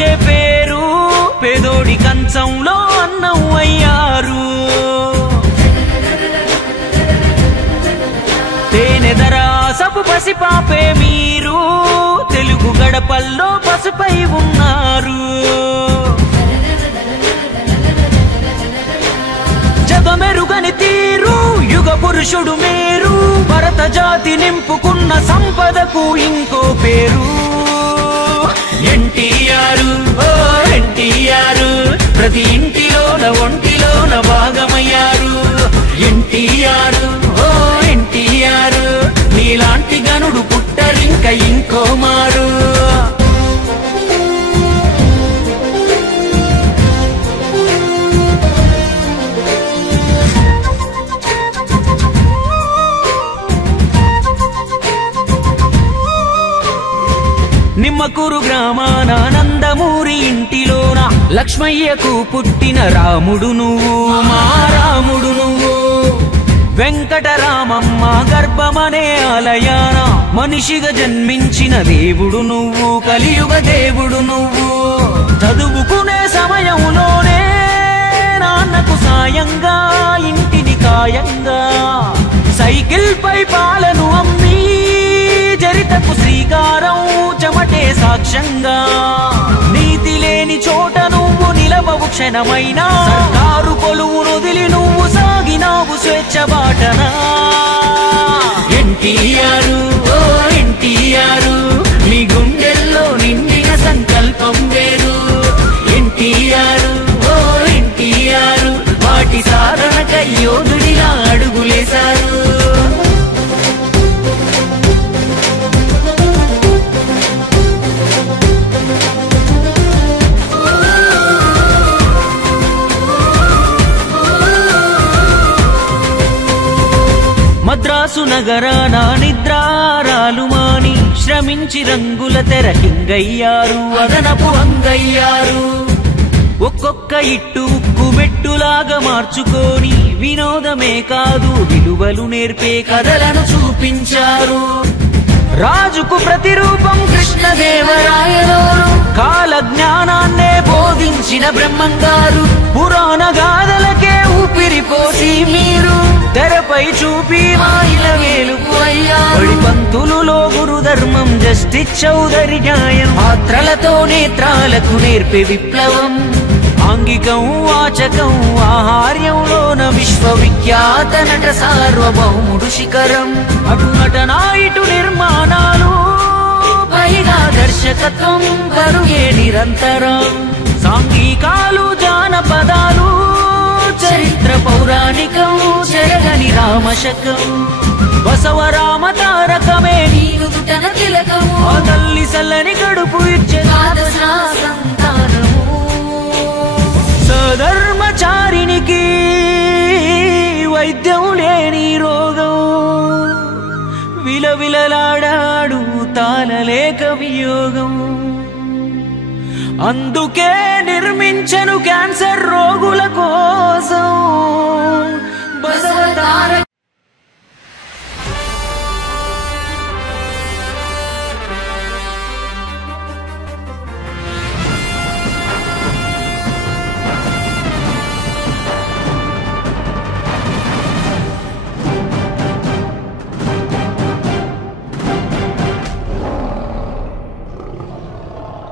వచ్చే పేరు పేదోడి కంచంలో అన్నం అయ్యారు. తేనెదరాసపు పసిపాపే మీరు తెలుగు గడపల్లో పసుపై ఉన్నారు. జగమెరుగని తీరు యుగ పురుషుడు మీరు భరత జాతి నింపుకున్న సంపదకు ఇంకో పేరు. ఎన్టీఆర్ ఓ ఎన్టీఆర్ ప్రతి ఇంటిలోన ఒంటిలోన భాగమయ్యారు. ఎన్టీఆర్ ఓ ఎన్టీఆర్ నీలాంటి గనుడు పుట్టరింక ఇంకో మారు. నిమ్మకూరు గ్రామాన నందమూరి ఇంటిలోన లక్ష్మయ్యకు పుట్టిన రాముడు నువ్వు మా రాముడు నువ్వు. వెంకటరామమ్మ గర్భమనే ఆలయాన మనిషిగా జన్మించిన దేవుడు నువ్వు కలియుగ దేవుడు నువ్వు. చదువుకునే సమయంలోనే నాన్నకు సాయంగా ఇంటిని కాయంగా సైకిల్ పై పాలను అమ్మి చరితకు శ్రీకారం చెమటే సాక్ష్యంగా. నీతి లేని చోట నువ్వు నిలవవు క్షణమైనా సర్కారు కొలువును వదిలి నువ్వు సాగినావు స్వేచ్ఛ బాటనా. ఎన్టీఆర్ ఓ ఎన్టీఆర్ మీ గుండెల్లో నిండిన సంకల్పం వేరు. ఎన్టీఆర్ ఓ ఎన్టీఆర్ వాటి సాధనకై యోధుడిలా అడుగులేశారు. మద్రాసు నగరాన నిద్రారాలు మాని శ్రమించి రంగుల తెర కింగయ్యారు అదనపు అంగయ్యారు. ఒక్కొక్క ఇట్టు ఉక్కు మెట్టులాగా మార్చుకొని వినోదమే కాదు విలువలు నేర్పే కథలను చూపించారు. రాజుకు ప్రతిరూపం కృష్ణదేవరాయలోను కాల జ్ఞానాన్నే బోధించిన బ్రహ్మంగారు. పురాణ గాథలకే ఊపిరిపోసి మీరు తెరపై చూపి మాయిల వేలుకు అయ్యారు. పంతులులో గురు ధర్మం జస్టిస్ చౌదరి న్యాయం పాత్రలతో నేత్రాలకు నేర్పే విప్లవం. ఆంగికం వాచకం ఆహార్యంలోన విశ్వవిఖ్యాత నట సార్వభౌముడు శిఖరం. అటు నటన ఇటు నిర్మాణాలు పైగా దర్శకత్వం కరుగే నిరంతరం. సాంఘికాలు జానపదాలు చరిత్ర పౌరాణికం చెరగని రామశకం. బసవరామ తారకమే నీరుదుటన తిలకము ఆ తల్లి సల్లని కడుపు ఇచ్చే సంతానము. సధర్మచారినికి వైద్యం లేని రోగం విలవిలలాడాడు తాళలేక వియోగం. అందుకే నిర్మించను క్యాన్సర్ రోగుల కోసం బసవ తారక